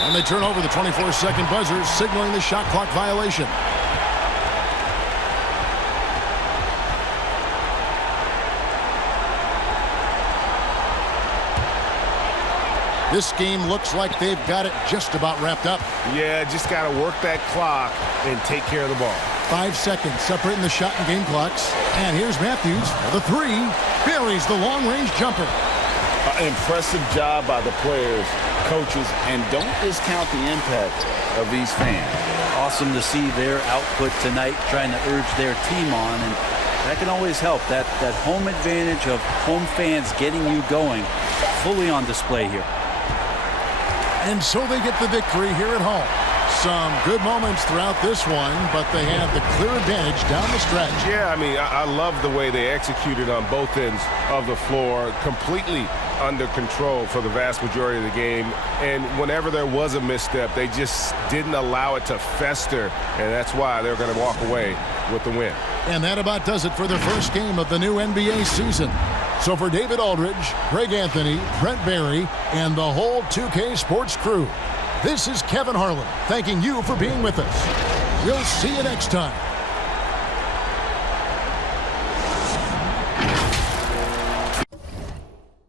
And they turn over the 24-second buzzer, signaling the shot clock violation. This game looks like they've got it just about wrapped up. Yeah, just got to work that clock and take care of the ball. 5 seconds separating the shot and game clocks. And here's Matthews for the three. Buries the long-range jumper. Impressive job by the players, coaches, and don't discount the impact of these fans. Awesome to see their output tonight, trying to urge their team on, and that can always help. That home advantage of home fans getting you going, fully on display here. And so they get the victory here at home. Some good moments throughout this one, but they have the clear advantage down the stretch. Yeah, I mean, I love the way they executed on both ends of the floor, completely under control for the vast majority of the game. And whenever there was a misstep, they just didn't allow it to fester, and that's why they're going to walk away with the win. And that about does it for the first game of the new NBA season. So for David Aldridge, Greg Anthony, Brent Barry, and the whole 2K Sports crew, this is Kevin Harlan thanking you for being with us. We'll see you next time